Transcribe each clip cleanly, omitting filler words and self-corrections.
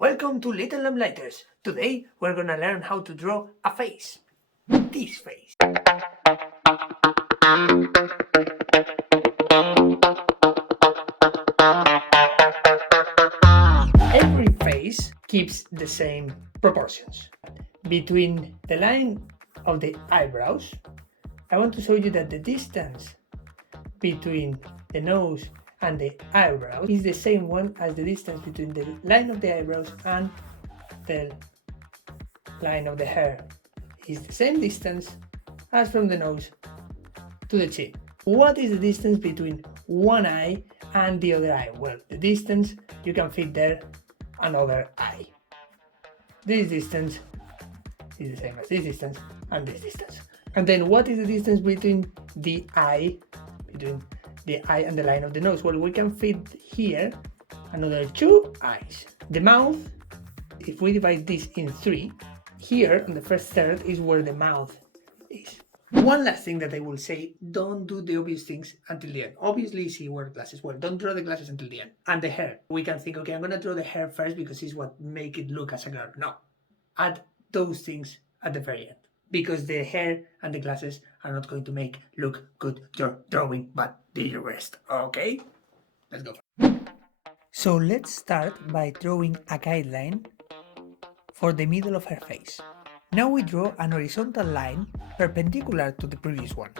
Welcome to Little Lamlighters. Today we're gonna learn how to draw a face. This face. Every face keeps the same proportions. Between the line of the eyebrows, I want to show you that the distance between the nose and the eyebrows is the same one as the distance between the line of the eyebrows and the line of the hair. Is the same distance as from the nose to the chin. What is the distance between one eye and the other eye? Well, the distance, you can fit there another eye. This distance is the same as this distance and this distance. And then what is the distance between the eye and the line of the nose? Well, we can fit here another two eyes. The mouth, if we divide this in three, here on the first third is where the mouth is. One last thing that I will say, don't do the obvious things until the end. Obviously, see wear glasses. Well, don't draw the glasses until the end. And the hair. We can think, okay, I'm gonna draw the hair first because it's what make it look as a girl. No. Add those things at the very end. Because the hair and the glasses are not going to make look good drawing, but the rest. Okay? Let's go. So let's start by drawing a guideline for the middle of her face. Now we draw an horizontal line perpendicular to the previous one.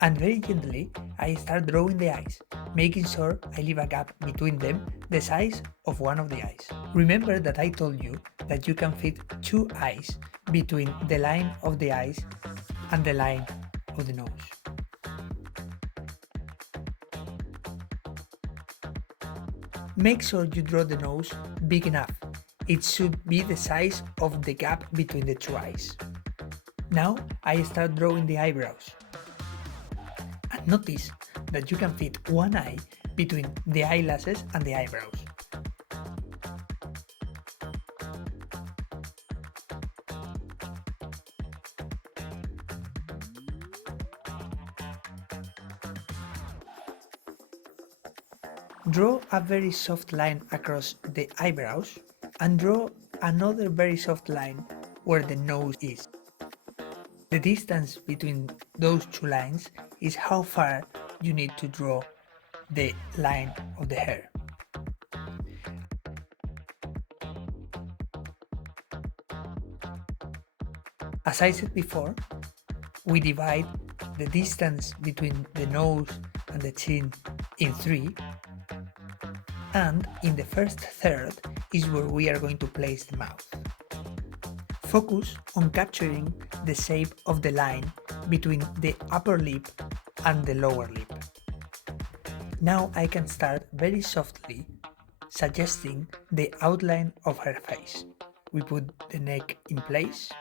And very gently, I start drawing the eyes, making sure I leave a gap between them the size of one of the eyes. Remember that I told you that you can fit two eyes between the line of the eyes and the line of the nose. Make sure you draw the nose big enough. It should be the size of the gap between the two eyes. Now I start drawing the eyebrows. And notice that you can fit one eye between the eyelashes and the eyebrows. Draw a very soft line across the eyebrows and draw another very soft line where the nose is. The distance between those two lines is how far you need to draw the line of the hair. As I said before, we divide the distance between the nose and the chin in three, and in the first third is where we are going to place the mouth. Focus on capturing the shape of the line between the upper lip and the lower lip. Now I can start very softly suggesting the outline of her face. We put the neck in place.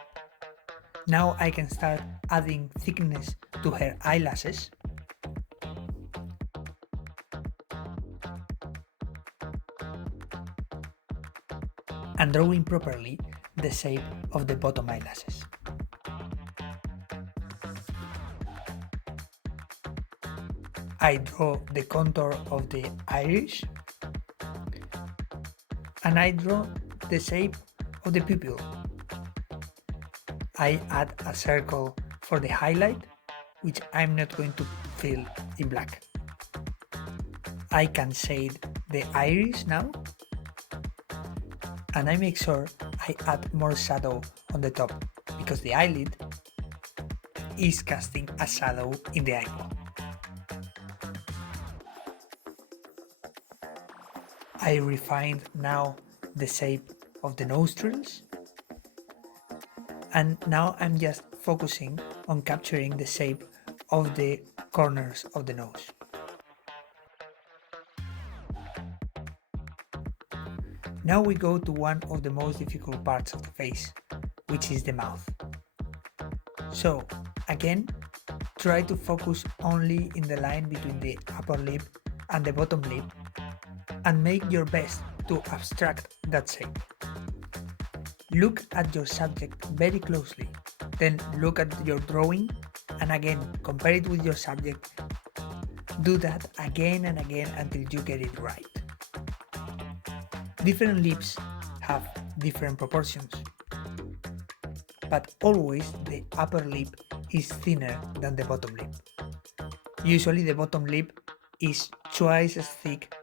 Now I can start adding thickness to her eyelashes. And drawing properly the shape of the bottom eyelashes. I draw the contour of the iris and I draw the shape of the pupil. I add a circle for the highlight, which I'm not going to fill in black. I can shade the iris now, and I make sure I add more shadow on the top because the eyelid is casting a shadow in the eyeball. I refined now the shape of the nostrils, and now I'm just focusing on capturing the shape of the corners of the nose. Now we go to one of the most difficult parts of the face, which is the mouth. So, again, try to focus only in the line between the upper lip and the bottom lip and make your best to abstract that shape. Look at your subject very closely, then look at your drawing and again compare it with your subject. Do that again and again until you get it right. Different lips have different proportions, but always the upper lip is thinner than the bottom lip. Usually the bottom lip is twice as thick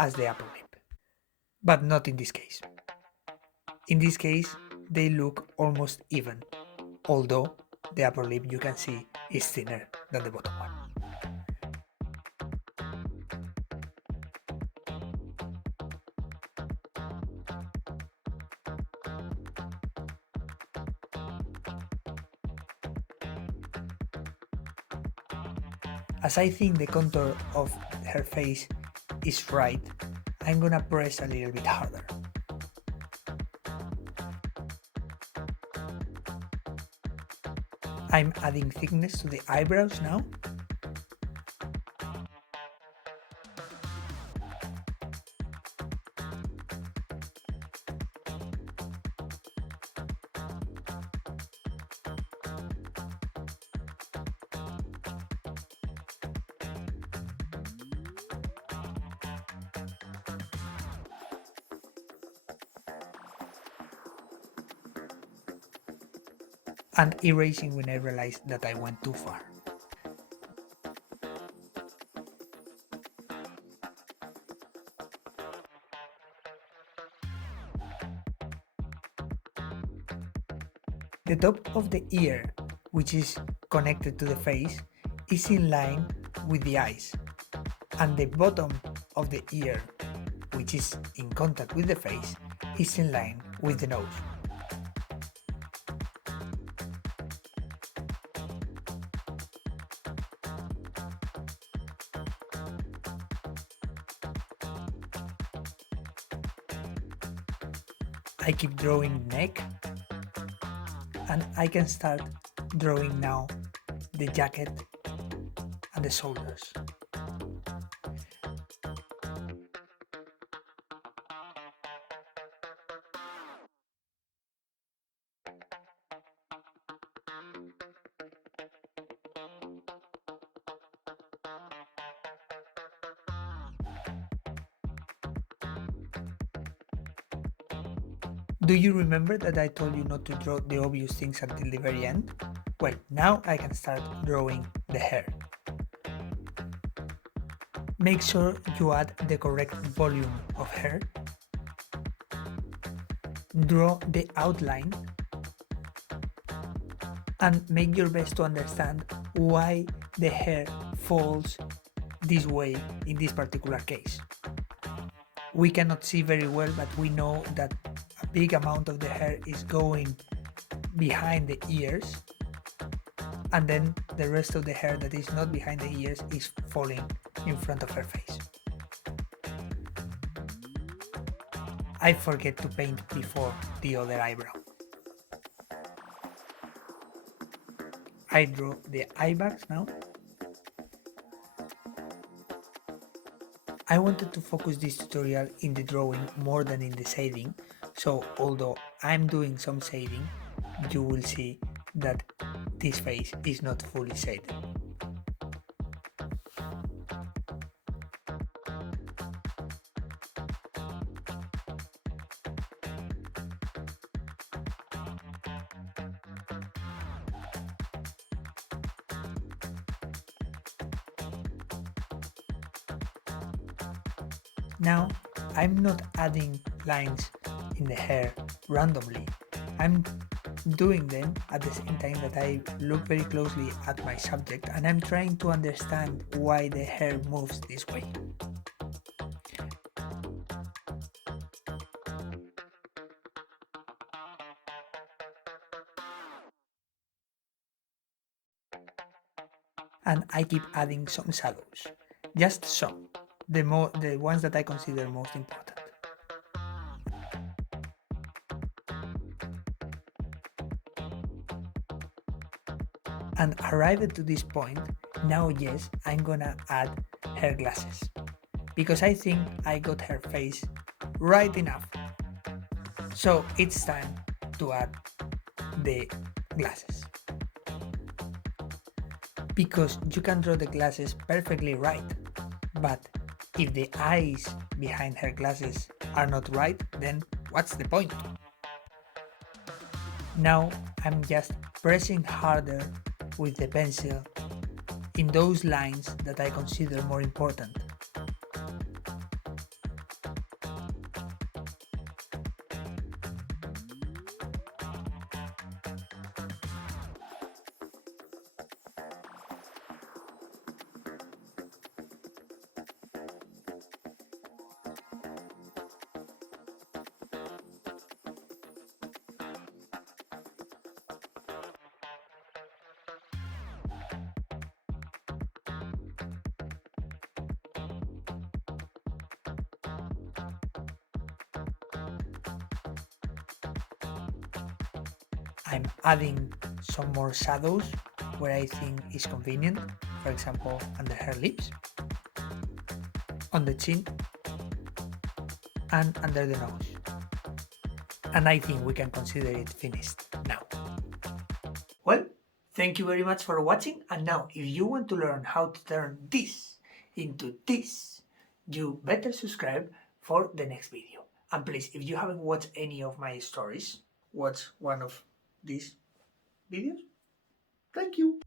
as the upper lip, but not in this case. In this case, they look almost even, although the upper lip you can see is thinner than the bottom one. As I think the contour of her face is right, I'm gonna press a little bit harder. I'm adding thickness to the eyebrows now. And erasing when I realized that I went too far. The top of the ear, which is connected to the face, is in line with the eyes, and the bottom of the ear, which is in contact with the face, is in line with the nose. I keep drawing the neck, and I can start drawing now the jacket and the shoulders. Do you remember that I told you not to draw the obvious things until the very end? Well, now I can start drawing the hair. Make sure you add the correct volume of hair. Draw the outline and make your best to understand why the hair falls this way in this particular case. We cannot see very well, but we know that a big amount of the hair is going behind the ears, and then the rest of the hair that is not behind the ears is falling in front of her face. I forget to paint before the other eyebrow. I draw the eye bags now. I wanted to focus this tutorial in the drawing more than in the shading, so although I'm doing some shading, you will see that this face is not fully shaded. Now, I'm not adding lines in the hair randomly. I'm doing them at the same time that I look very closely at my subject, and I'm trying to understand why the hair moves this way. And I keep adding some shadows, just some, the ones that I consider most important. And arrived to this point, now yes, I'm gonna add her glasses, because I think I got her face right enough. So it's time to add the glasses. Because you can draw the glasses perfectly right, but if the eyes behind her glasses are not right, then what's the point? Now I'm just pressing harder with the pencil in those lines that I consider more important. I'm adding some more shadows where I think is convenient, for example under her lips, on the chin, and under the nose. And I think we can consider it finished now. Well, thank you very much for watching, and now if you want to learn how to turn this into this, you better subscribe for the next video. And please, if you haven't watched any of my stories, watch one of these videos. Thank you.